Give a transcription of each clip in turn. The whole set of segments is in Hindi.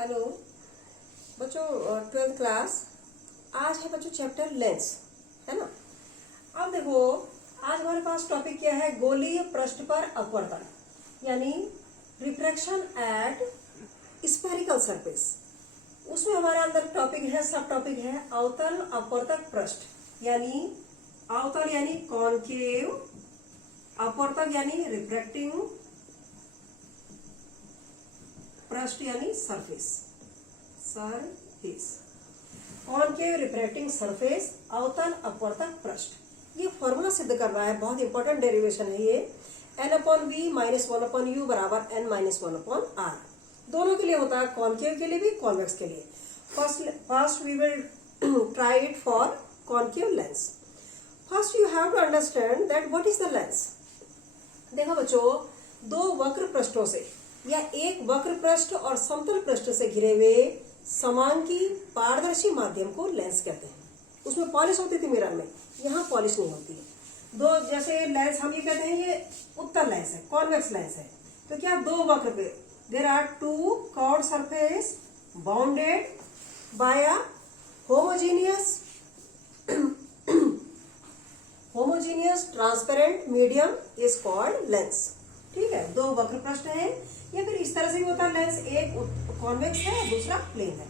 हेलो बच्चों, 12th क्लास। आज है बच्चों चैप्टर लेंस, है ना। अब देखो, आज हमारे पास टॉपिक क्या है? गोलीय पृष्ठ पर अपवर्तन, यानी रिफ्रैक्शन एट स्फेरिकल सरफेस। उसमें हमारे अंदर टॉपिक है, सब टॉपिक है अवतल अपवर्तक पृष्ठ, यानी अवतल यानी कॉनकेव, अपवर्तक यानी रिफ्रैक्टिंग पृष्ठ यानी सरफेस। कॉनकेव रिफ्रैक्टिंग सरफेस, अवतल अपवर्तक पृष्ठ। ये फॉर्मूला सिद्ध कर रहा है, बहुत इंपॉर्टेंट डेरिवेशन है ये। n/v - 1/u बराबर n - 1/r। दोनों के लिए होता है, कॉनकेव के लिए भी, कॉन्वेक्स के लिए। First we will try it for concave lens. First you have to understand that what is the lens. देखो बच्चों, दो वक्र पृष्ठों से या एक वक्र पृष्ठ और समतल पृष्ठ से घिरे हुए समांकी पारदर्शी माध्यम को लेंस कहते हैं। उसमें पॉलिश होती थी मिरर में, यहाँ पॉलिश नहीं होती है। दो जैसे लेंस हम ये कहते हैं, ये उत्तल लेंस है, कॉन्वेक्स लेंस है। तो क्या दो वक्र पे there are two curved surface bounded by a homogeneous transparent medium is called lens. ठीक है, दो वक्र पृष्ठ है, या फिर इस तरह से भी होता है लेंस, एक कॉन्वेक्स है और दूसरा प्लेन है,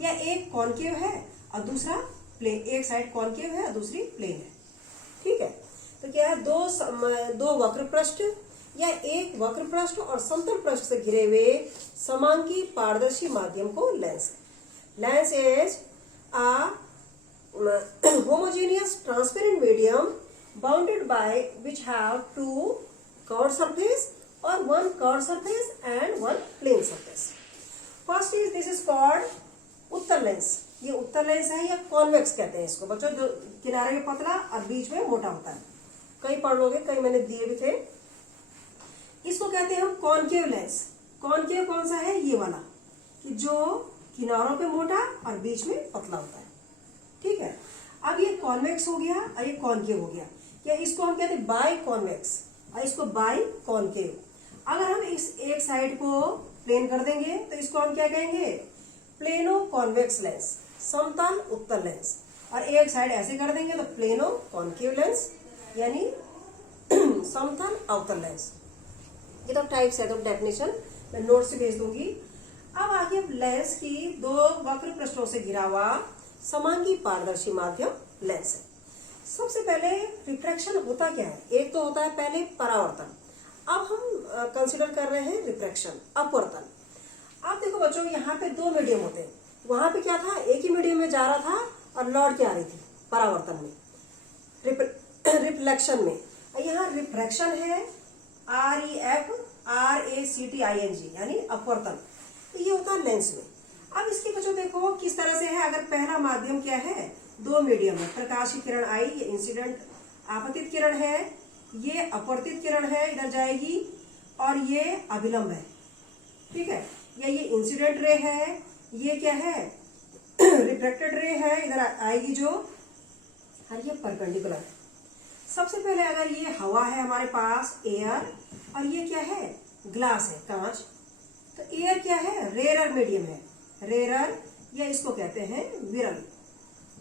या एक कॉनकेव है और दूसरा प्लेन, एक साइड कॉनकेव है और दूसरी प्लेन है। ठीक है, तो क्या है, दो वक्र पृष्ठ या एक वक्र पृष्ठ और समतल पृष्ठ से घिरे हुए समांकी पारदर्शी माध्यम को लेंस है। Lens is a homogeneous transparent medium bounded by which have two curved surface or one curved surface and one plane surface. First is this is called उत्तल लेंस। ये उत्तल लेंस है या कॉन्वेक्स कहते हैं इसको बच्चों, जो किनारे में पतला और बीच में मोटा होता है। कई पढ़ लोगे, कई मैंने दिए भी थे। इसको कहते हैं हम कॉनकेव लेंस। कॉनकेव कौन सा है? ये वाला, कि जो किनारों पे मोटा और बीच में पतला होता है। ठीक है, अब ये कॉन्वेक्स हो गया और ये कॉनकेव हो गया। या इसको हम कहते हैं बाई कॉन्वेक्स और इसको बाई कॉनकेव। अगर हम इस एक साइड को प्लेन कर देंगे तो इसको हम क्या कहेंगे? प्लेनो कॉन्वेक्स लेंस, समतल उत्तल लेंस। और एक साइड ऐसे कर देंगे तो प्लेनो कॉनकेव लेंस, यानी समतल अवतल लेंस। ये तो टाइप्स है, तो डेफिनेशन मैं नोट से भेज दूंगी। अब आगे लेंस की दो वक्र पृष्ठों से घिरा हुआ समांगी पारदर्शी माध्यम लेंस है। सबसे पहले रिफ्रैक्शन होता क्या है? एक तो होता है पहले परावर्तन, अब हम कंसीडर कर रहे हैं रिफ्रैक्शन, अपवर्तन। आप देखो बच्चों, यहाँ पे दो मीडियम होते हैं। वहां पे क्या था? एक ही मीडियम में जा रहा था और लौट के आ रही थी परावर्तन में, रिफ्लेक्शन में। यहाँ रिफ्रैक्शन है, REFRACTING, यानी अपवर्तन। तो ये होता है लेंस में। अब इसके बच्चों देखो किस तरह से है। अगर पहला माध्यम क्या है? दो मीडियम है, प्रकाश की किरण आई, ये इंसिडेंट आपतित किरण है, ये अपवर्तित किरण है, इधर जाएगी, और ये अभिलंब है। ठीक है, या ये इंसिडेंट रे है, ये क्या है? रिफ्रैक्टेड रे है, इधर आएगी जो, और ये परपेंडिकुलर है। सबसे पहले अगर ये हवा है हमारे पास, एयर, और ये क्या है? ग्लास है, कांच। तो एयर क्या है? रेयर मीडियम है, रेयर, या इसको कहते हैं विरल।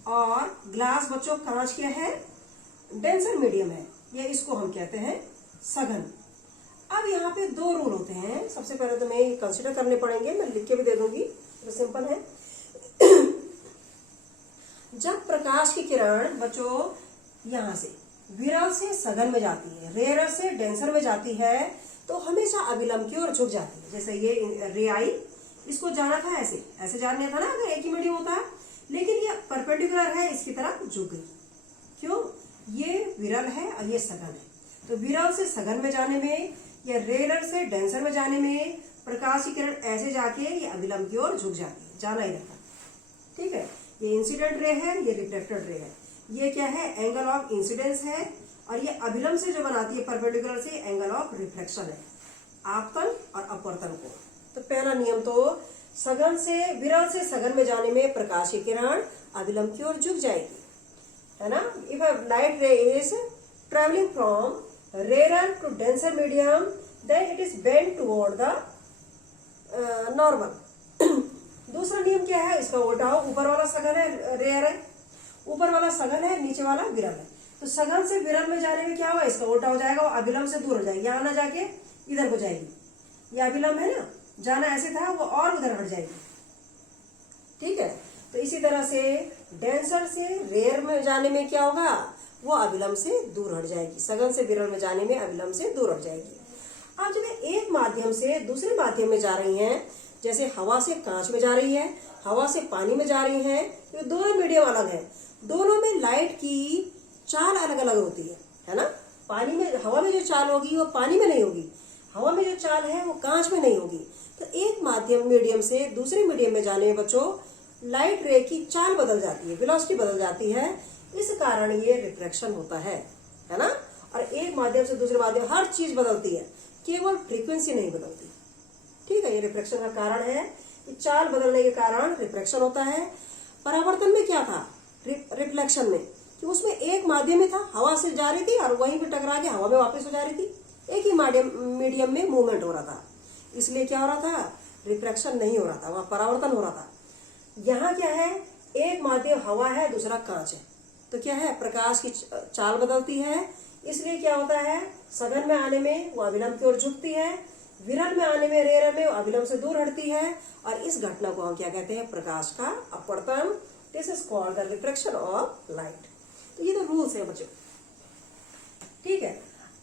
और ग्लास बच्चों, कांच क्या है? डेंसर मीडियम है, या इसको हम कहते हैं सघन। अब यहाँ पे दो रूल होते हैं। सबसे पहले तो मैं ये कंसीडर करने पड़ेंगे, मैं लिख के भी दे दूंगी, तो सिंपल है। जब प्रकाश की किरण बच्चों यहाँ से विरल से सघन में जाती है, रेयर से डेंसर में जाती है, तो हमेशा अभिलंब की ओर झुक जाती है। जैसे ये रे आई, इसको जाना था ऐसे, ऐसे जाना था ना अगर एक ही मीडियम होता है, लेकिन ये परपेंडिकुलर है, इसकी तरफ झुक गई। क्यों? ये विरल है और ये सघन है। तो विरल से सघन में जाने में या रेयर से डेंसर में जाने में प्रकाश की किरण ऐसे जाके ये अभिलंब की ओर झुक जाती है, जाना ही रहता। ठीक है, ये इंसिडेंट रे है, ये रिफ्लेक्टेड रे है। ये क्या है? एंगल ऑफ इंसिडेंस है, और ये अभिलंब से जो बनाती है परपेंडिकुलर से, एंगल ऑफ रिफ्लेक्शन है, आपतन और अपवर्तन को। तो पहला नियम तो सघन से विरल से सघन में जाने में प्रकाश की किरण अभिलंब की ओर झुक जाएगी, है ना। If a light ray is travelling from rare to denser medium, then it is bent toward the normal. दूसरा नियम क्या है, इसका उल्टा हो, ऊपर वाला सघन है, रेयर है, ऊपर वाला सघन है, नीचे वाला विरल है। तो सघन से विरल में जाने में क्या हुआ, इसका उल्टा हो जाएगा, वो अभिलंब से दूर हो जाएगी, यहाँ ना जाके इधर को जाएगी। ये अभिलंब है ना, जाना ऐसे था, वो और उधर हट जाएगी। ठीक है, तो इसी तरह से डेंसर से रेयर में जाने में क्या होगा, वो अभिलंब से दूर हट जाएगी। सघन से विरल में जाने में अभिलंब से दूर हट जाएगी। अब जब एक माध्यम से दूसरे माध्यम में जा रही हैं, जैसे हवा से कांच में जा रही है, हवा से पानी में जा रही हैं, तो दोनों मीडियम अलग है, दोनों में लाइट की चाल अलग अलग होती है ना। पानी में, हवा में जो चाल होगी वो पानी में नहीं होगी, हवा में जो चाल है वो कांच में नहीं होगी। तो एक माध्यम मीडियम से दूसरे मीडियम में जाने में बच्चों लाइट रे की चाल बदल जाती है, वेलोसिटी बदल जाती है, इस कारण ये रिफ्रैक्शन होता है ना। और एक माध्यम से दूसरे माध्यम हर चीज बदलती है, केवल फ्रीक्वेंसी नहीं बदलती। ठीक है, ये रिफ्रैक्शन का कारण है कि चाल बदलने के कारण रिफ्रैक्शन होता है। परावर्तन में क्या था, रिफ्लेक्शन में, कि उसमें एक माध्यम में था, हवा से जा रही थी और वहीं पे टकरा के हवा में वापस हो जा रही थी, एक ही मीडियम में मूवमेंट हो रहा था, इसलिए क्या हो रहा था, रिफ्रैक्शन नहीं हो रहा था, वहां परावर्तन हो रहा था। यहाँ क्या है, एक माध्यम हवा है, दूसरा कांच है, तो क्या है, प्रकाश की चाल बदलती है, इसलिए क्या होता है, सघन में आने में वो अभिलंब की ओर झुकती है, विरल में आने में, रेयर में वो अभिलंब से दूर हटती है, और इस घटना को हम क्या कहते हैं, प्रकाश का अपवर्तन। This is called the refraction of light. तो ये तो रूल्स है बच्चों। ठीक है,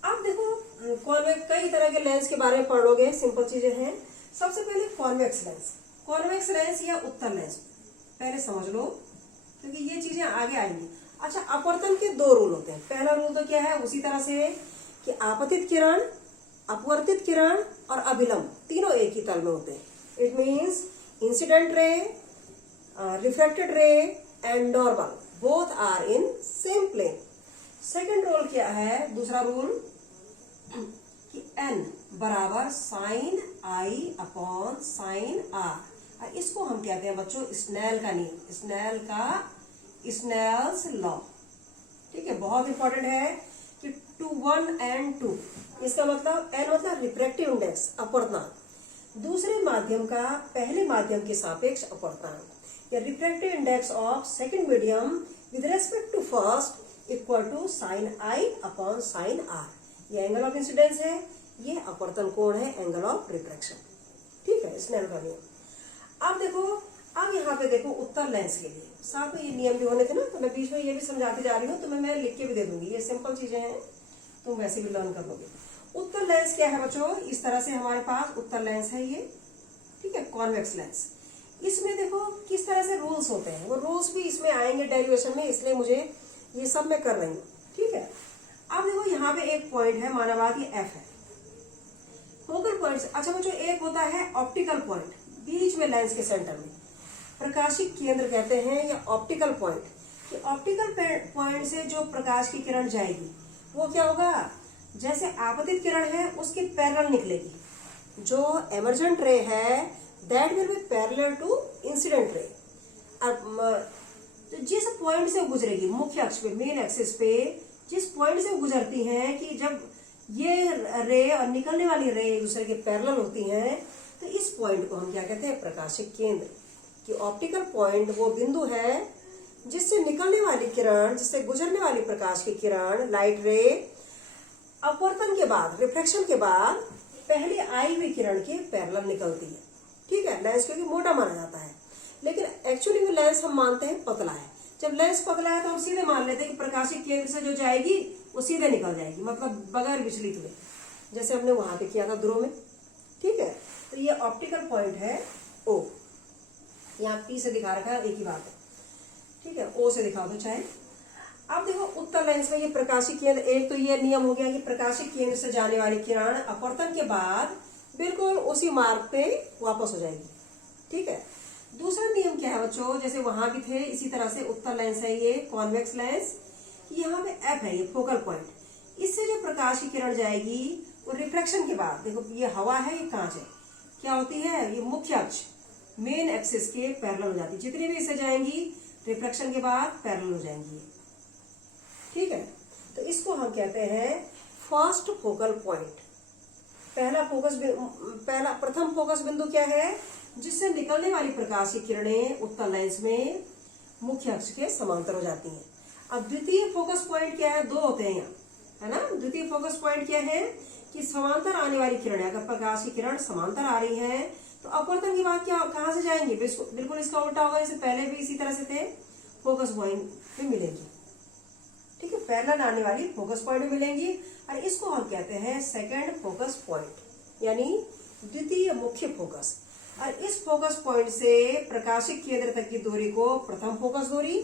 अब देखो कॉन्वेक्स, कई तरह के लेंस के बारे में पढ़ लोगे, सिंपल चीजें हैं। सबसे पहले कॉन्वेक्स लेंस, कॉन्वेक्स लेंस या उत्तल लेंस पहले समझ लो, क्योंकि ये चीजें आगे आएंगी। अच्छा, अपवर्तन के दो रूल होते हैं। पहला रूल तो क्या है, उसी तरह से कि आपतित किरण, अपवर्तित किरण और अभिलंब तीनों एक ही तल में होते हैं। It means incident ray, refracted ray and normal both are in same plane. Second rule क्या है, दूसरा रूल कि n बराबर sine i upon sine r, और इसको हम कहते हैं बच्चों स्नेल का नियम, स्नेल्स लॉ। ठीक है, बहुत इंपॉर्टेंट है कि 2 1 and 2, इसका मतलब n मतलब रिफ्रैक्टिव इंडेक्स, अपवर्तनांक, दूसरे माध्यम का पहले माध्यम के सापेक्ष अपवर्तनांक, या refractive index of second medium with respect to first equal to sine i upon sine r. ये एंगल ऑफ इंसिडेंस है, ये अपवर्तन कोण है, एंगल ऑफ रिफ्रैक्शन। ठीक है, स्नेल का नियम। अब देखो, अब यहाँ पे देखो उत्तल लेंस के लिए साथ में ये नियम भी होने थे ना, तो मैं बीच में ये भी समझाती जा रही हूँ, तुम्हें मैं लिख के भी दे दूंगी, ये सिंपल चीजें हैं, तुम वैसे भी लर्न कर लोगे। उत्तल लेंस क्या है बच्चों, इस तरह से हमारे पास उत्तल लेंस है ये। ठीक है, कॉन्वेक्स लेंस, इसमें देखो किस तरह से रूल्स होते हैं, वो रूल्स भी इसमें आएंगे डेरिवेशन में, इसलिए मुझे ये सब मैं कर रही हूँ। ठीक है, अब देखो यहाँ पे एक पॉइंट है, माना बात ये एफ है, फोकल पॉइंट। अच्छा बच्चों, एक होता है ऑप्टिकल पॉइंट, बीच में लेंस के सेंटर में, प्रकाशिक केंद्र कहते हैं, या ऑप्टिकल पॉइंट। कि ऑप्टिकल पॉइंट से जो प्रकाश की किरण जाएगी वो क्या होगा, जैसे आपतित किरण है उसकी पैरेलल निकलेगी, जो एमर्जेंट रे है that will be parallel to incident ray. अब तो जिस पॉइंट से गुजरेगी, मुख्य अक्ष पे, मेन एक्सिस पे जिस पॉइंट से गुजरती हैं, कि जब ये रे और निकलने वाली रे एक दूसरे के पैरेलल होती हैं, तो इस पॉइंट को हम क्या कहते हैं, प्रकाशिक केंद्र। कि ऑप्टिकल पॉइंट वो बिंदु है जिससे निकलने वाली किरण, जिससे गुजरने वाली प्रकाश की किरण, लाइट रे, अपवर्तन के बाद, रिफ्रैक्शन के बाद पहले आई हुई किरण के पैरेलल निकलती है। ठीक है, लेंस क्योंकि मोटा माना जाता है, लेकिन एक्चुअली में लेंस हम मानते हैं पतला है। जब लेंस पतला है तो हम सीधे मान लेते हैं कि प्रकाशिक केंद्र से जो जाएगी वो सीधे निकल जाएगी, मतलब बगैर विचलित हुए, जैसे हमने वहां पे किया था ध्रुव में। ठीक है, तो ये ऑप्टिकल पॉइंट है ओ, यहाँ पी से दिखा रखा है, एक ही बात है। ठीक है, ओ से दिखा दो चाहे। अब देखो उत्तल लेंस में ये प्रकाशिक केंद्र, एक तो ये नियम हो गया कि प्रकाशिक केंद्र से जाने वाली किरण अपवर्तन के बाद बिल्कुल उसी मार्ग पे वापस हो जाएगी। ठीक है, दूसरा नियम क्या है बच्चों, जैसे वहां भी थे इसी तरह से उत्तल लेंस है ये कॉन्वेक्स लेंस, यहाँ पे एफ है ये फोकल पॉइंट, इससे जो प्रकाश की किरण जाएगी वो रिफ्रैक्शन के बाद, देखो ये हवा है, ये कांच है, क्या होती है, ये मुख्य अक्ष मेन एक्सिस के पैरेलल हो जाती है, जितनी भी इससे जाएंगी रिफ्रैक्शन के बाद पैरेलल हो जाएंगी। ठीक है, तो इसको हम कहते हैं फर्स्ट फोकल पॉइंट। प्रथम फोकस बिंदु क्या है, जिससे निकलने वाली प्रकाश की किरणें उत्तल लेंस में मुख्य अक्ष के समांतर हो जाती हैं। अब द्वितीय फोकस पॉइंट क्या है, दो होते हैं यहाँ, है ना। द्वितीय फोकस पॉइंट क्या है कि समांतर आने वाली किरणें, अगर प्रकाश की किरण समांतर आ रही है तो अपवर्तन की बात क्या, कहां से जाएंगे, बिल्कुल इसका उल्टा होगा, जैसे पहले भी इसी तरह से थे, फोकस पॉइंट पे मिलेंगी। ठीक है, पैरेलल आने वाली फोकस पॉइंट में मिलेंगी और इसको हम कहते हैं सेकंड फोकस पॉइंट, यानी द्वितीय मुख्य फोकस। और इस फोकस पॉइंट से प्रकाशिक केंद्र तक की दूरी को प्रथम फोकस दूरी,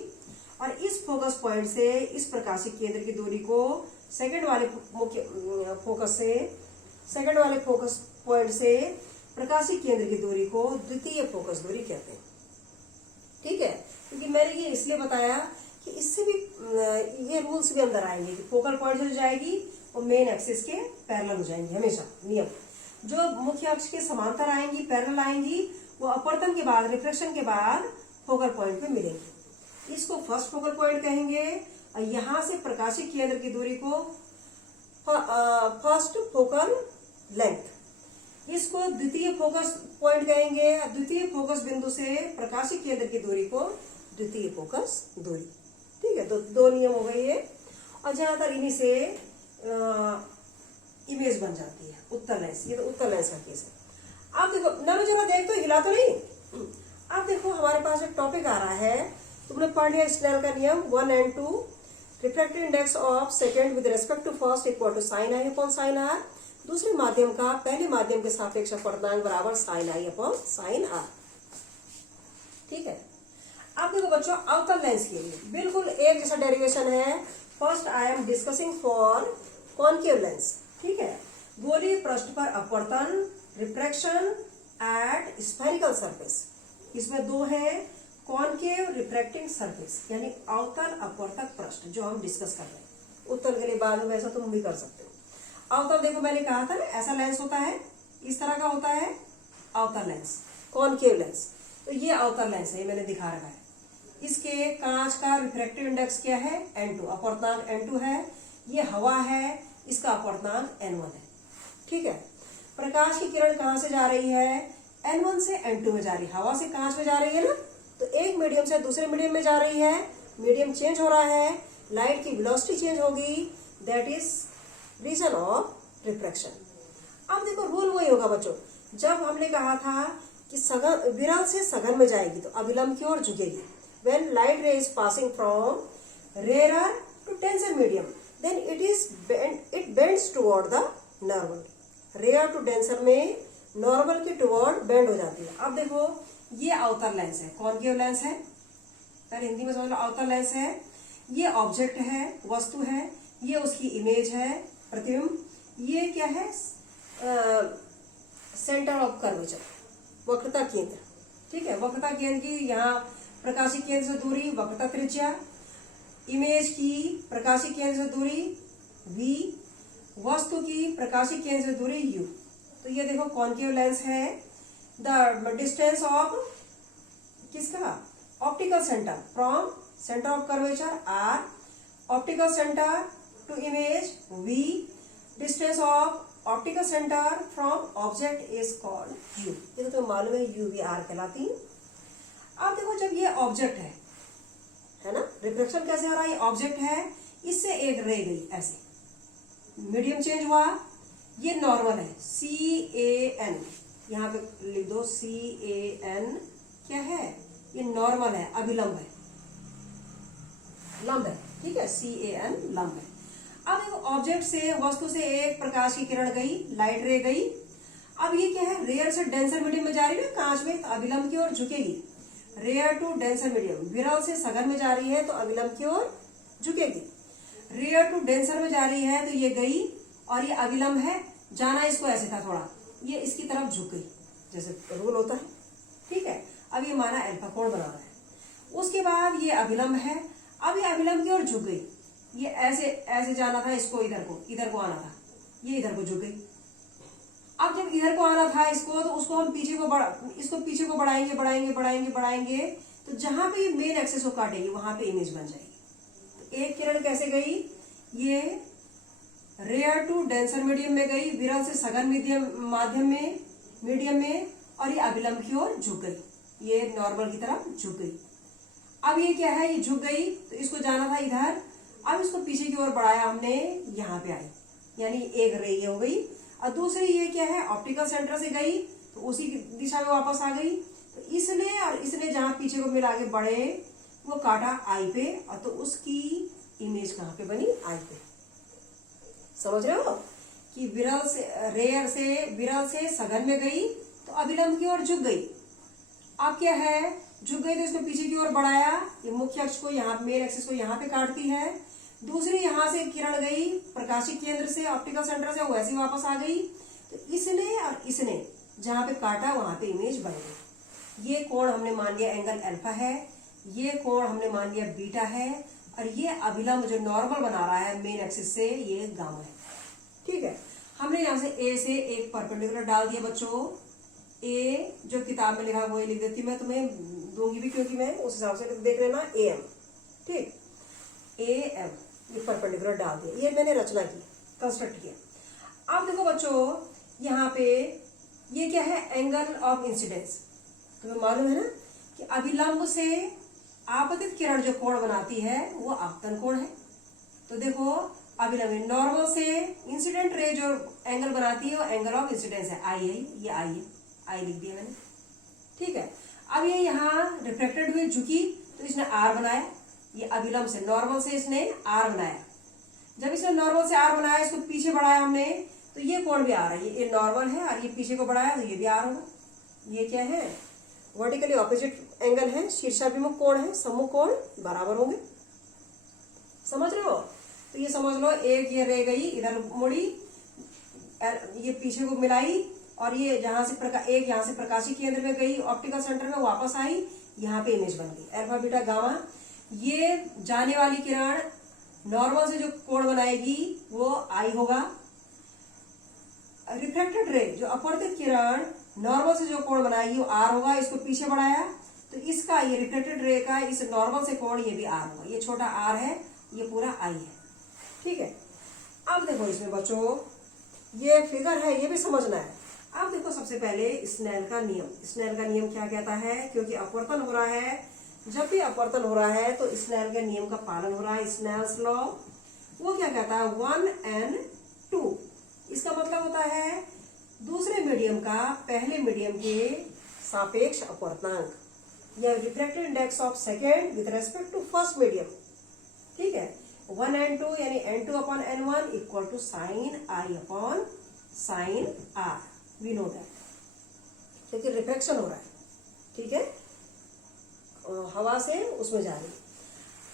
और इस फोकस पॉइंट से इस प्रकाशिक केंद्र की दूरी को सेकंड वाले मुख्य फोकस से, सेकंड वाले फोकस पॉइंट से प्रकाशिक केंद्र की दूरी को द्वितीय फोकस दूरी कहते हैं। ठीक है, क्योंकि मैंने ये इसलिए बताया कि इससे भी ये रूल्स भी अंदर आएंगे कि फोकल पॉइंट जो जाएगी वो मेन एक्सिस के पैरेलल हो जाएंगी हमेशा, नियम। जो मुख्य अक्ष के समांतर आएंगी, पैरेलल आएंगी, वो अपवर्तन के बाद, रिफ्लेक्शन के बाद फोकल पॉइंट पे मिलेंगी। इसको फर्स्ट फोकल पॉइंट कहेंगे। और यहां से प्रकाशिक केंद्र की दूरी को फर्स्ट फोकल लेंथ, इसको द्वितीय फोकस पॉइंट कहेंगे। द्वितीय फोकस बिंदु से प्रकाशिक केंद्र की दूरी को द्वितीय फोकस दूरी। ठीक है, तो दो नियम हो गए ये। और ज्यादातर इन्हीं से इमेज बन जाती है उत्तल लेंस। ये तो उत्तल लेंस का केस है। आप देखो ना, मैं जरा देख, तो हिला तो नहीं। आप देखो हमारे पास एक टॉपिक आ रहा है, तुमने पढ़ लिया स्नेल का नियम 1 and 2, refractive index of second with respect to first equal to sine i upon sine r. दूसरे माध्यम का पहले माध्यम के सापेक्ष अपवर्तनांक बराबर sine i upon sine r. ठीक है, आप देखो बच्चों, अवतल लेंस के लिए बिल्कुल एक जैसा डेरिवेशन है। First I am discussing for concave lens. ठीक है, गोलीय पृष्ठ पर अपवर्तन, रिफ्रैक्शन एट स्फेरिकल सरफेस। इसमें दो है, कॉनकेव रिफ्रैक्टिंग सरफेस, यानी अवतल अपवर्तक पृष्ठ, जो हम डिस्कस कर रहे हैं। उत्तल के लिए बाद में वैसा तुम भी कर सकते हो। अवतल देखो, मैंने कहा था ना, ऐसा लेंस होता है, इस तरह का होता है अवतल लेंस, कॉनकेव लेंस। तो ये अवतल लेंस है, ये मैंने दिखा रखा है। इसके कांच का रिफ्रैक्टिव इंडेक्स क्या है, N2, अपवर्तनांक N2 है। ये हवा है, इसका अपवर्तनांक N1 है। ठीक है, प्रकाश की किरण कहां से जा रही है, N1 से N2 में जा रही है। हवा से कांच में जा रही है ना, तो एक मीडियम से दूसरे मीडियम में जा रही है, मीडियम चेंज हो रहा है, लाइट की वेलोसिटी चेंज होगी, that is reason of refraction. अब देखो रूल वही होगा बच्चों, जब हमने कहा था कि सघन, विरल से सघन में जाएगी तो अभिलंब की ओर झुकेगी। When light ray is passing from rarer to denser medium, then it bends toward the normal. Rare to denser में नॉर्मल के टुवर्ड बेंड हो जाती है। अब देखो ये अवतल लेंस है, कॉनकेव लेंस है, पर हिंदी में समझ लो अवतल लेंस है। ये ऑब्जेक्ट है, वस्तु है, ये उसकी इमेज है, प्रतिबिंब। ये क्या है, सेंटर ऑफ कर्वेचर, वक्रता केंद्र। ठीक है, वक्रता केंद्र की यहाँ प्रकाशिक केंद्र से दूरी, वक्रता त्रिज्या, इमेज की प्रकाशिक केंद्र से दूरी v, वस्तु की प्रकाशिक केंद्र से दूरी u। तो ये देखो कॉनकेव लेंस है। द डिस्टेंस ऑफ किसका, optical centre from centre of curvature r, optical centre to image v, distance of optical centre from object is called u। ये तो तुम्हें मालूम है, u v r कहलाती है। अब देखो जब ये ऑब्जेक्ट है ना, रिफ्लेक्शन कैसे हो रहा है, ये ऑब्जेक्ट है, इससे एक रे गई ऐसे, मीडियम चेंज हुआ, ये नॉर्मल है, CAN, यहाँ पे लिख दो CAN, क्या है, ये नॉर्मल है, अभिलंब है, लंब है। ठीक है, CAN लंब है। अब एक ऑब्जेक्ट से, वस्तु से एक प्रकाश की किरण गई, लाइट रे गई। अब ये क्या है, रेयर से डेंसर मीडियम में जा रही है कांच में, तो अभिलंब की ओर झुकेगी। रेयर टू डेंसर मीडियम, विरल से सघन में जा रही है तो अभिलंब की ओर झुकेगी। रेयर टू डेंसर में जा रही है तो ये गई, और ये अभिलंब है, जाना इसको ऐसे था थोड़ा, ये इसकी तरफ झुक गई, जैसे रूल होता है। ठीक है, अब ये माना अल्फा कोण बना रहा है। उसके बाद ये अभिलंब है, अब ये अभिलंब की ओर झुक गई, ये ऐसे ऐसे जाना था, इसको इधर को आना था, ये इधर को झुक गई। अब जब इधर को आना था इसको, तो उसको हम इसको पीछे को बढ़ाएंगे बढ़ाएंगे बढ़ाएंगे बढ़ाएंगे, तो जहां पे ये मेन एक्सिस को काटेगी वहां पे इमेज बन जाएगी। तो एक किरण कैसे गई, ये रेयर टू डेंसर मीडियम में गई, विरल से सघन मीडियम में, और ये अभिलंब की ओर झुक गई, ये नॉर्मल की तरफ झुक गई। अब ये क्या है, ये झुक गई तो इसको जाना था इधर, अब इसको पीछे की ओर बढ़ाया हमने, यहाँ पे आई, यानी एक रे ये हो गई। और दूसरी ये क्या है, ऑप्टिकल सेंटर से गई तो उसी की दिशा में वापस आ गई। तो इसने और इसने जहां पीछे को मिला के बढ़े वो काटा आई पे, और तो उसकी इमेज कहाँ पे बनी, आई पे। समझ रहे हो कि विरल से विरल से सघन में गई तो अभिलंब की ओर झुक गई। अब क्या है, झुक गई तो इसको पीछे की ओर बढ़ाया, ये मुख्य अक्ष को यहाँ, मेन एक्सिस को यहाँ पे काटती है। दूसरी यहाँ से किरण गई प्रकाशिक केंद्र से, ऑप्टिकल सेंटर से, वैसे वापस आ गई। तो इसने और इसने जहां पे काटा वहां पे इमेज बन गई। ये कोण हमने मान लिया एंगल अल्फा है, ये कोण हमने मान लिया बीटा है, और ये अभिलंब जो नॉर्मल बना रहा है मेन एक्सिस से, ये गामा है। ठीक है, हमने यहाँ से ए से एक परपेंडिकुलर डाल दिया बच्चों। ए जो किताब में लिखा है वही लिख देती मैं तुम्हें दूंगी भी, क्योंकि मैं उस हिसाब से देख लेना। ए एम, ठीक, ए एम, ये परपेंडिकुलर डाल दिया, ये मैंने रचना की, कंस्ट्रक्ट किया। अब देखो बच्चों, यहाँ पे ये क्या है, एंगल ऑफ इंसिडेंस। तुम्हें मालूम है ना कि अभिलंब से आपतित किरण जो कोण बनाती है वो आपतन कोण है। तो देखो अभिलंब नॉर्मल से इंसिडेंट रे जो एंगल बनाती है वो एंगल ऑफ इंसिडेंस है, आई है, ये आई है, आई लिख दिया मैंने। ठीक है, अब ये यहाँ रिफ्लेक्टेड हुई, झुकी, तो इसने आर बनाया। ये अभिलंब से नॉर्मल से इसने आर बनाया। जब इसने नॉर्मल से आर बनाया, इसको पीछे बढ़ाया हमने, तो ये कोण भी आ रहा है, ये नॉर्मल है, और ये पीछे को बढ़ाया तो ये भी आर होगा। ये क्या है, वर्टिकली ऑपोजिट एंगल है, शीर्षाभिमुख कोण है, सम्मुख कोण बराबर होंगे। समझ रहे हो? तो ये समझ लो, एक ये रह गई इधर मुड़ी, ये पीछे को मिलाई, और ये जहां से एक यहाँ से प्रकाशिक केंद्र में गई, ऑप्टिकल सेंटर में वापस आई, यहाँ पे इमेज बन गई अल्फा बीटा गामा। ये जाने वाली किरण नॉर्मल से जो कोण बनाएगी वो आई होगा। रिफ्लेक्टेड रे जो अपवर्तित किरण नॉर्मल से जो कोण बनाएगी वो आर होगा। इसको पीछे बढ़ाया तो इसका, ये रिफ्लेक्टेड रे का इस नॉर्मल से कोण ये भी आर होगा। ये छोटा आर है, ये पूरा आई है। ठीक है, अब देखो इसमें बच्चों ये फिगर है, ये भी समझना है। अब देखो सबसे पहले स्नेल का नियम। स्नेल का नियम क्या कहता है, क्योंकि अपवर्तन हो रहा है, जब भी अपवर्तन हो रहा है तो स्नेल के नियम का पालन हो रहा है, स्नेल्स लॉ। वो क्या कहता है, 1n2। इसका मतलब होता है दूसरे मीडियम का पहले मीडियम के सापेक्ष अपवर्तनांक, या reflected index of second with respect to first medium. ठीक है, 1n2 यानी n2/n1 equal to sine i upon sine r. We know that, क्योंकि रिफ्लेक्शन हो रहा है। ठीक है, हवा से उसमें जा रही।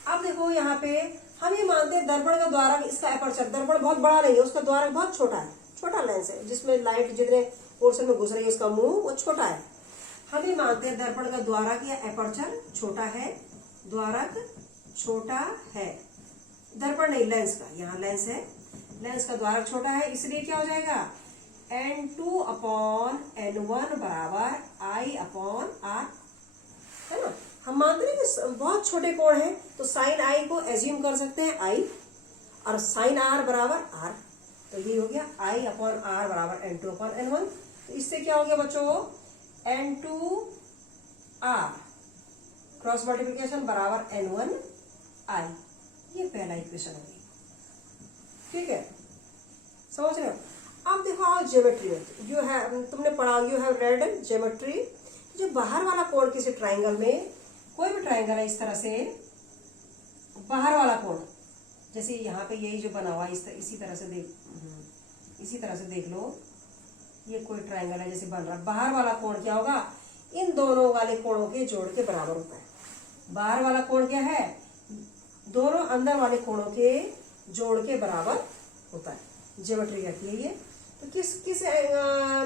अब देखो यहाँ पे हम ये मानते हैं दर्पण का द्वारक, इसका एपर्चर, दर्पण बहुत बड़ा नहीं है, उसका द्वारक बहुत छोटा है, छोटा लेंस है जिसमें लाइट जितने पोर्शन में घुस रही है उसका मुंह वो छोटा है। हम ये मानते हैं दर्पण का द्वारक या एपर्चर छोटा है, द्वारक छोटा है, दर्पण नहीं लेंस का, यहाँ लेंस है, लेंस का द्वारक छोटा है, इसलिए क्या हो जाएगा, n2/n1 बराबर I अपॉन आर, है ना। हम मानते हैं कि बहुत छोटे कोण है तो साइन आई को एज्यूम कर सकते हैं I, और साइन आर बराबर आर, तो ये हो गया I अपॉन आर बराबर n2/n1। तो इससे क्या हो गया बच्चों, n2r क्रॉस मल्टीप्लिकेशन बराबर n1I। ये पहला इक्वेशन हो गई। ठीक है, समझ रहे हो? अब देखो आओ ज्योमेट्री में, यू हैव, तुमने पढ़ा, यू हैव रेड ज्योमेट्री। जो बाहर वाला कोण किसी ट्राइंगल में, कोई भी ट्राइंगल है इस तरह से, बाहर वाला कोण जैसे यहाँ पे यही जो बना हुआ इसी तरह से देख लो, ये कोई ट्राइंगल है जैसे बन रहा है, बाहर वाला कोण क्या होगा, इन दोनों वाले कोणों के जोड़ के बराबर होता है। बाहर वाला कोण क्या है, दोनों अंदर वाले कोणों के जोड़ के बराबर होता है, ज्योमेट्री कहती है ये। तो किस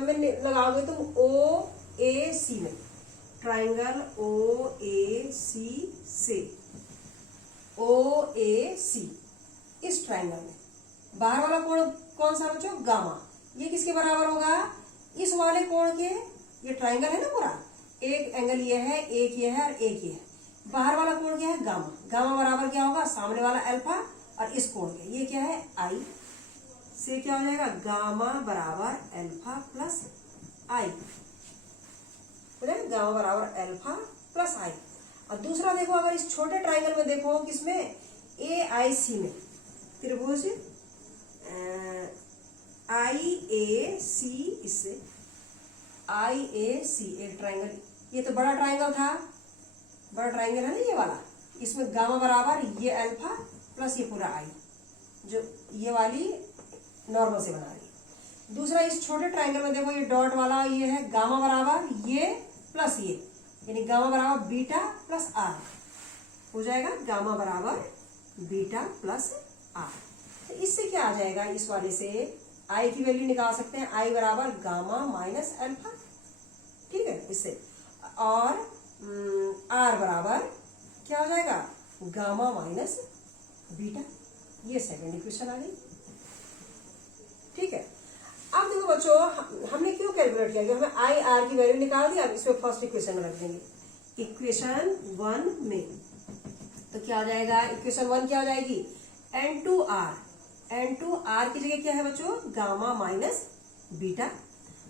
में लगाओगे तुम, ओ ए सी में, ट्राइंगल ओ ए सी से, ओ ए सी, इस ट्राइंगल में बाहर वाला कोण कौन सा बच्चों, गामा। ये किसके बराबर होगा, इस वाले कोण के, ये ट्राइंगल है ना पूरा, एक एंगल ये है, एक ये है और एक ये है, बाहर वाला कोण क्या है, गामा। गामा बराबर क्या होगा, सामने वाला अल्फा और इस कोण के, ये क्या है आई, से क्या हो जाएगा, गामा बराबर अल्फा प्लस आई। हो जाएगा गामा बराबर अल्फा प्लस आई। और दूसरा देखो, अगर इस छोटे ट्राइंगल में देखो, किसमें, ए आई सी में, त्रिभुज आई ए सी, इससे आई ए सी एक ट्राइंगल, ये तो बड़ा ट्राइंगल था, बड़ा ट्राइंगल है ना ये वाला, इसमें गामा बराबर ये अल्फा प्लस ये पूरा आई, जो ये वाली नॉर्मल से बना रही है। दूसरा इस छोटे ट्राइंगल में देखो, ये डॉट वाला ये है गामा बराबर ये प्लस ये, यानी गामा बराबर बीटा प्लस आर हो जाएगा, गामा बराबर बीटा प्लस आर। तो इससे क्या आ जाएगा, इस वाले से आई की वैल्यू निकाल सकते हैं, आई बराबर गामा माइनस अल्फा, ठीक है, इससे, और आर बराबर क्या हो जाएगा, गामा माइनस बीटा। ये सेकंड इक्वेशन आ गई, ठीक है। अब देखो बच्चों, हमने क्यों कैलकुलेट किया, हमें आई आर की वैल्यू निकाल दी। अब इसमें फर्स्ट इक्वेशन में रख देंगे, इक्वेशन 1 में तो क्या हो जाएगा, इक्वेशन 1 क्या हो जाएगी, N2R, N2R की जगह क्या है बच्चों, गामा माइनस बीटा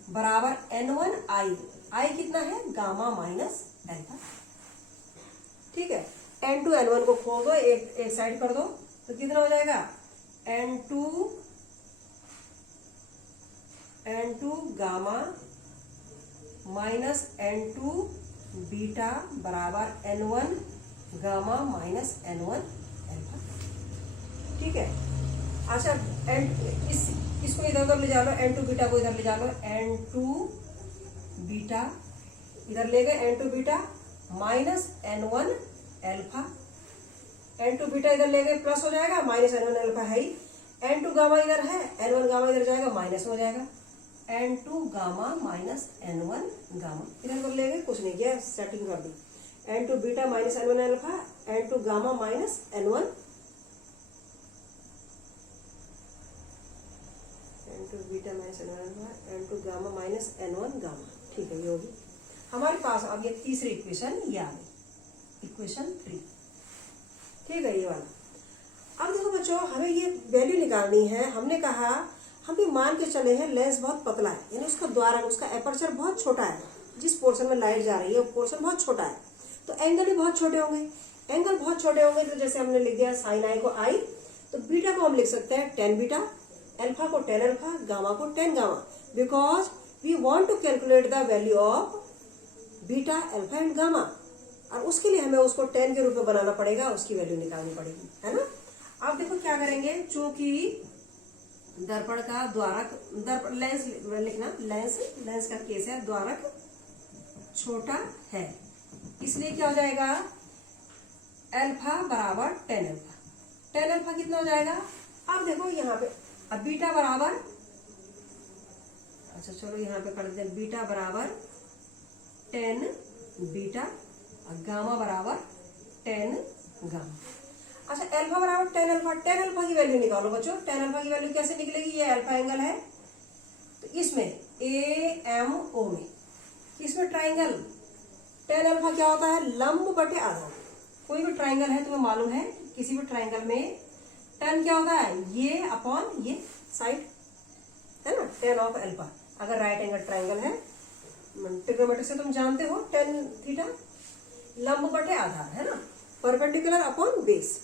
बराबर N1I, I कितना है, गामा माइनस अल्फा, ठीक है। N2 N1 को खोल दो, एक साइड कर दो, तो कितना हो जाएगा, N2 gamma minus N2 beta बराबर N1 gamma minus N1 alpha, ठीक है। अच्छा, इसको इधर उधर ले जा लो, N2 बीटा को इधर ले जा लो, N2 बीटा इधर ले गए, N2 beta minus N1 alpha, N2 beta इधर ले गए, प्लस हो जाएगा, माइनस N1 अल्फा है ही, N2 गामा इधर है, N1 गामा इधर जाएगा, माइनस हो जाएगा, N2 gamma minus N1 gamma, इधर कर ले गए, कुछ नहीं किया, सेटिंग कर दी, N2 beta minus N1 alpha, N2 gamma minus N1, N2 beta minus N1 alpha, N2 gamma minus N1 gamma, ठीक है, ये होगी हमारे पास। अब ये तीसरी इक्वेशन ये आ गई, इक्वेशन 3, ठीक है, ये वाला। अब देखो बच्चों, हमें ये वैल्यू निकालनी है। हमने कहा, हम भी मान के चले हैं लेंस बहुत पतला है, यानी उसका द्वारा, उसका एपर्चर बहुत छोटा है, जिस पोर्शन में लाइट जा रही है वो पोर्शन बहुत छोटा है, तो एंगल भी बहुत छोटे होंगे, एंगल बहुत छोटे होंगे, तो जैसे हमने लिख दिया साइन आई को आई, तो बीटा को हम लिख सकते हैं टेन बीटा, अल्फा को टेन अल्फा, गामा को tan gamma, because we want to calculate the value of beta alpha and gamma, और उसके लिए हमें उसको 10 के रूप में बनाना पड़ेगा, उसकी वैल्यू निकालनी पड़ेगी, है ना। अब देखो क्या करेंगे, चूंकि दर्पण का द्वारक, दर्पण लेंस लिखना, लेंस का केस है, द्वारक छोटा है, इसलिए क्या हो जाएगा, अल्फा बराबर 10 अल्फा, 10 अल्फा कितना हो जाएगा। अब देखो यहाँ पे, अब बीटा बराबर, अच्छा चलो यहाँ पे कर देते हैं, बीटा बराबर 10 बीटा और गामा बराबर 10 गामा। अच्छा, अल्फा बराबर 10 अल्फा, 10 अल्फा की वैल्यू निकालो बच्चों, 10 अल्फा की वैल्यू कैसे निकलेगी, ये अल्फा एंगल है, तो इसमें AMO में, इसमें ट्राइंगल 10 अल्फा क्या होता है, लंब बटे आधा। कोई भी ट्राइंगल है, तुम्हें मालूम है, किसी भी ट्राइंगल में 10 क्या होता है, ये अपॉन ये साइड, है ना, 10 ऑफ अल्फा। अगर राइट एंगल ट्राइंगल है, ट्रिग्नोमेट्री से तुम जानते हो, 10 थीटा लंब बटे आधा, है ना, परपेंडिकुलर अपॉन बेस।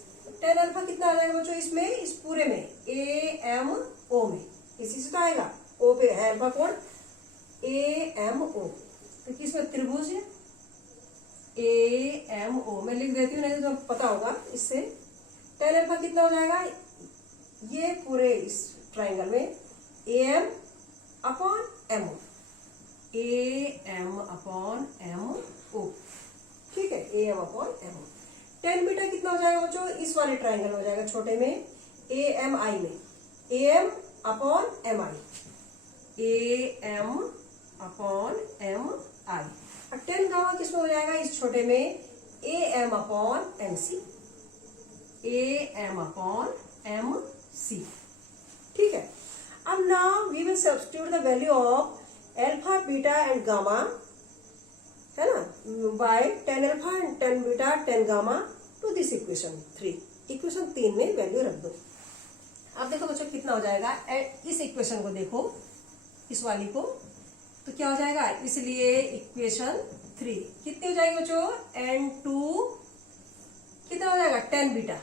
10 अल्फा कितना आ जाएगा बच्चों, इसमें, इस पूरे में, AMO में, इसी से तो आएगा, O पे है अल्फा कोण, AMO, तो किसमें, त्रिभुज है AMO में लिख देती हूँ, नहीं तो पता होगा इससे। 10 अल्फा कितना हो जाएगा, ये पूरे इस ट्राइंगल में AM upon MO, AM upon MO, ठीक है, AM अपॉन MO। 10 बीटा कितना हो जाएगा बच्चों, इस वाले ट्राइंगल में हो जाएगा, छोटे में, AMI में, AM upon MI, AM upon MI, और 10 गामा किसमें हो जाएगा, इस छोटे में, AM upon MC, AM upon MC, ठीक है। अब now we will substitute the value of alpha beta and gamma, है ना, by 10 alpha and 10 beta 10 gamma to this equation 3, equation 3 में वैल्यू रख दो। अब देखो बच्चों कितना हो जाएगा, इस इक्वेशन को देखो, इस वाली को, तो क्या हो जाएगा, इसलिए इक्वेशन 3 कितनी हो जाएगी बच्चों, N2 कितना हो जाएगा, 10 बीटा है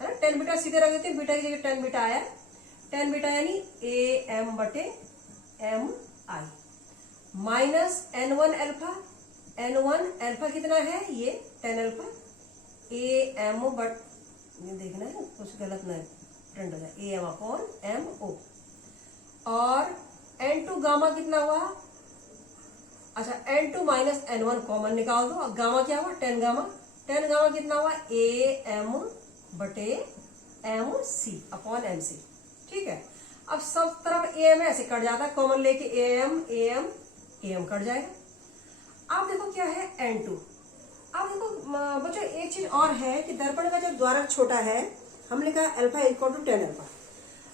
ना। 10 बीटा सीधे रख देते हैं, बीटा की जगह 10 बीटा आया, 10 बीटा यानी AM/MI minus N1 alpha, N1 alpha कितना है, ये 10 अल्फा, AM बट ये देखना है कुछ गलत ना प्रिंट हो जाए, AM/MO और N2 गामा कितना हुआ, अच्छा N2 माइनस N1 कॉमन निकाल दो, अब गामा क्या हुआ, 10 गामा, 10 गामा कितना हुआ, AM/MC/MC, ठीक है। अब सब तरफ AM ऐसे कट जाता है, कॉमन लेके AM कट जाएगा। अब देखो क्या है N2, अब देखो बच्चों एक चीज और है कि दर्पण का जो द्वारक छोटा है, हमने कहा अल्फा इक्वल टू 10 अल्फा।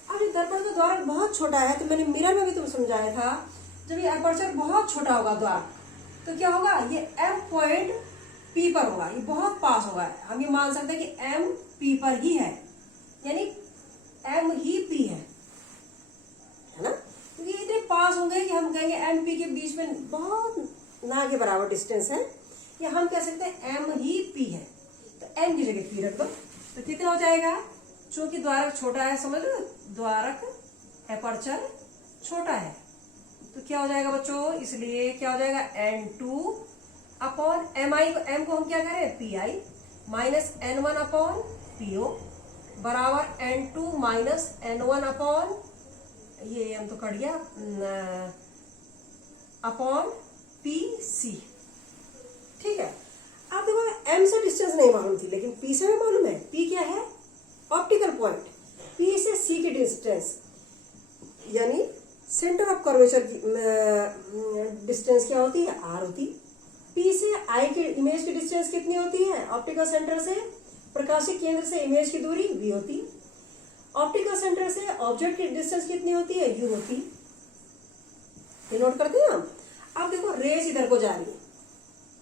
अब ये दर्पण का द्वारक बहुत छोटा है, तो मैंने मिरर में भी तुम समझाया था, जब ये अपर्चर बहुत छोटा होगा द्वारक, तो क्या होगा, ये M पॉइंट P पर होगा, ये बहुत पास होगा, हम ये मान सकते हैं कि M P पर ही है, यानी M ही P है ना, क्योंकि इतने पास होंगे कि हम कहेंगे M P के बीच में बहुत ना के बराबर डिस्टेंस है, या हम कह सकते हैं M ही P है, तो M की जगह P रख दो, तो कितना हो जाएगा, चूंकि द्वारक छोटा है, समझ लो द्वारक एपर्चर छोटा है, तो क्या हो जाएगा बच्चों, इसलिए क्या हो जाएगा N2 अपॉन M को हम क्या करें, PI minus N1 upon PO बराबर N2 माइनस N1 अपॉन, ये M तो कट गया, अपॉन PC, ठीक है। अब देखो M से डिस्टेंस नहीं मालूम थी, लेकिन P से भी मालूम है, P क्या है, ऑप्टिकल पॉइंट, P से C की डिस्टेंस यानी सेंटर ऑफ कर्वेचर की डिस्टेंस क्या होती है, R होती। P से I की इमेज की डिस्टेंस कितनी होती है, ऑप्टिकल सेंटर से प्रकाशिक केंद्र से इमेज की दूरी V होती। ऑप्टिकल सेंटर से ऑब्जेक्ट की डिस्टेंस कितनी होती है, U होती। ये नोट करते हैं हम। अब देखो रेज इधर को जा रही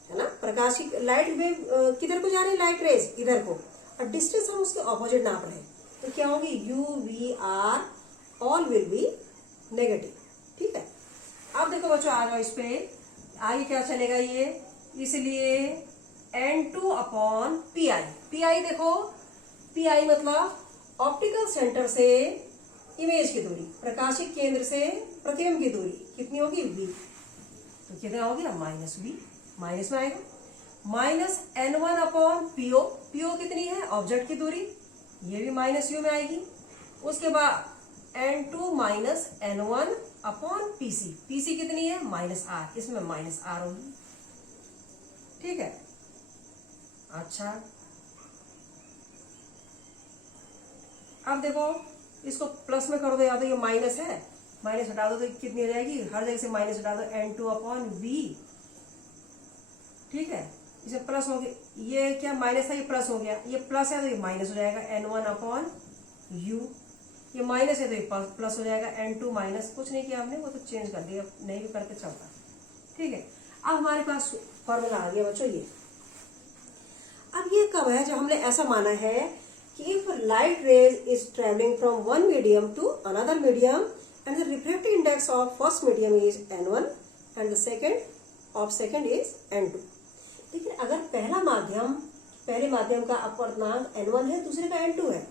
है ना, प्रकाशिक लाइट वेव किधर को जा रही है, लाइट रेज इधर को, और डिस्टेंस हम उसके ऑपोजिट नाप रहे हैं, तो क्या होगी, UVR all will be negative, ठीक है। अब देखो बच्चों आ जाओ इस पे, आगे क्या चलेगा ये, इसलिए N2 अपॉन PI देखो, PI मतलब ऑप्टिकल सेंटर से इमेज की दूरी, प्रकाशिक केंद्र से प्रतिबिंब की दूरी कितनी होगी, V, तो कितना हो गया, माइनस V, माइनस में आएगा, माइनस N1 अपॉन PO कितनी है, ऑब्जेक्ट की दूरी, ये भी माइनस U में आएगी। उसके बाद N2 minus N1 upon PC कितनी है, माइनस R, इसमें माइनस R होगी, ठीक है। अच्छा अब देखो इसको प्लस में कर दो, या तो ये माइनस है, माइनस हटा दो तो कितनी हो जाएगी, हर जगह से माइनस हटा दो, N2 अपॉन V, ठीक है। इसे प्लस हो गया, ये क्या माइनस था, ये प्लस हो गया, ये प्लस है तो ये माइनस हो जाएगा, N1 अपॉन U, ये माइनस है तो ये प्लस हो जाएगा, N2 माइनस, कुछ नहीं किया हमने, वो तो चेंज कर दिया, नहीं भी करके चलता, ठीक है। अब हमारे पास फॉर्मूला आ गया बच्चों ये। अब ये कब है जब हमने ऐसा माना है कि if light rays is travelling from one medium to another medium and the refractive index of first medium is N1 and the second is N2। लेकिन अगर पहले माध्यम का अपवर्तनांक N1 है, दूसरे का N2 है,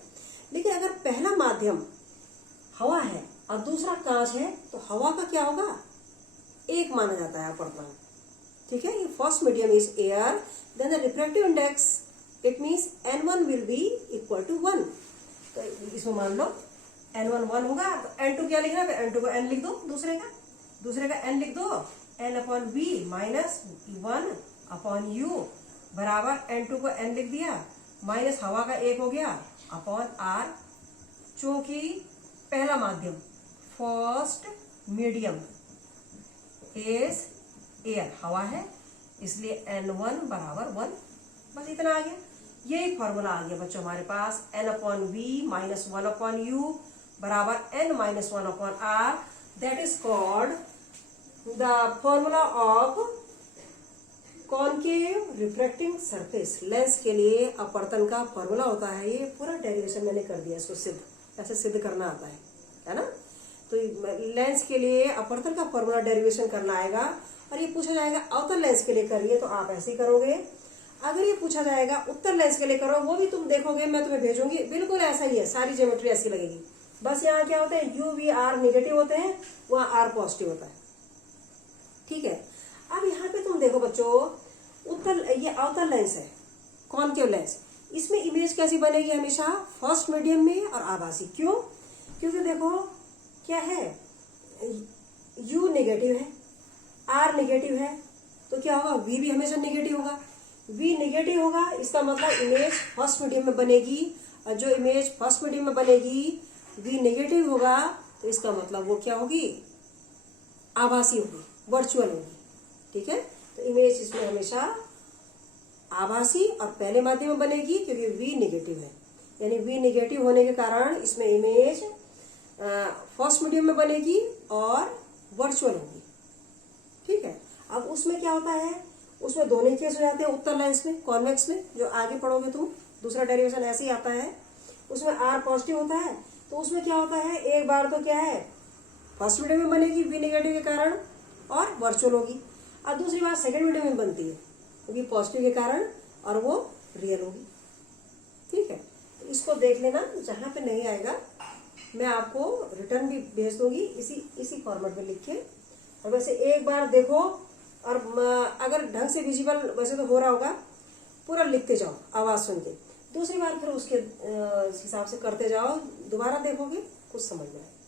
लेकिन अगर पहला माध्यम हवा है और दूसरा कांच है, तो हवा का क्या होगा, 1 माना जाता है अपवर्तनांक, ठीक है। ये first medium is air, then the refractive index it means N1 will be equal to 1, तो इसमें मान लो N1 1 होगा, तो N2 क्या लिखना है, N2 को N लिख दो, दूसरे का N लिख दो, N upon V minus 1 upon U बराबर N2 को N लिख दिया, माइनस हवा का 1 हो गया अपॉन R, चूंकि पहला माध्यम फर्स्ट मीडियम इज एयर, हवा है, इसलिए N1 बराबर 1, बस इतना आ गया। ये फॉर्मूला आ गया बच्चों हमारे पास, N upon V minus 1 upon U बराबर N minus 1 upon R, that is called the formula of concave refracting surface. Lens के लिए अपवर्तन का फॉर्मूला होता है, ये पूरा डेरिवेशन मैंने कर दिया, इसको सिद्ध, ऐसे सिद्ध करना आता है ना। तो लेंस के लिए अपर्तल का फॉर्मूला डेरिवेशन करना आएगा, और ये पूछा जाएगा अवतल लेंस के लिए करिए तो आप ऐसे ही करोगे। अगर ये पूछा जाएगा उत्तल लेंस के लिए करो, वो भी तुम देखोगे, मैं तुम्हें भेजूंगी, बिल्कुल ऐसा ही है, सारी ज्योमेट्री ऐसी लगेगी। बस यहाँ क्या होता है, यू वी आर निगेटिव होते हैं, वहाँ आर पॉजिटिव होता है। ठीक है, अब यहाँ पे तुम देखो बच्चों, उत्तल ये अवतल लेंस है, कॉनकेव लेंस, इसमें इमेज कैसी बनेगी हमेशा, फर्स्ट मीडियम में और आभासी। क्यों? क्योंकि देखो क्या है, यू नेगेटिव है, आर नेगेटिव है, तो क्या होगा, वी भी हमेशा नेगेटिव होगा। वी नेगेटिव होगा, इसका मतलब इमेज फर्स्ट मीडियम में बनेगी, और जो इमेज फर्स्ट मीडियम में बनेगी वी नेगेटिव होगा, तो इसका मतलब वो क्या होगी, आभासी होगी, वर्चुअल होगी। ठीक है, तो इमेज इसमें हमेशा आभासी और पहले माध्यम में बनेगी, क्योंकि वी नेगेटिव है, यानी वी नेगेटिव होने के कारण इसमें इमेज फर्स्ट मीडियम में बनेगी और वर्चुअल होगी। ठीक है, अब उसमें क्या होता है, उसमें दोनों केस हो जाते हैं, उत्तल लेंस में, कॉन्वेक्स में, जो आगे पढ़ोगे तुम, दूसरा डेरिवेशन ऐसे ही आता है। उसमें आर पॉजिटिव होता है, तो उसमें क्या होता है, एक बार तो क्या है, फर्स्ट मीडियम में बनेगी वी नेगेटिव के कारण और वर्चुअल होगी, और दूसरी बार सेकेंड मीडियम में बनती है क्योंकि पॉजिटिव के कारण, और वो रियल होगी। ठीक है, तो इसको देख लेना, जहां पे नहीं आएगा मैं आपको रिटर्न भी भेज दूंगी इसी फॉर्मेट में लिख के। और वैसे एक बार देखो, और अगर ढंग से विजिबल वैसे तो हो रहा होगा, पूरा लिखते जाओ आवाज सुन के, दूसरी बार फिर उसके हिसाब से करते जाओ, दोबारा देखोगे कुछ समझ में आएगा।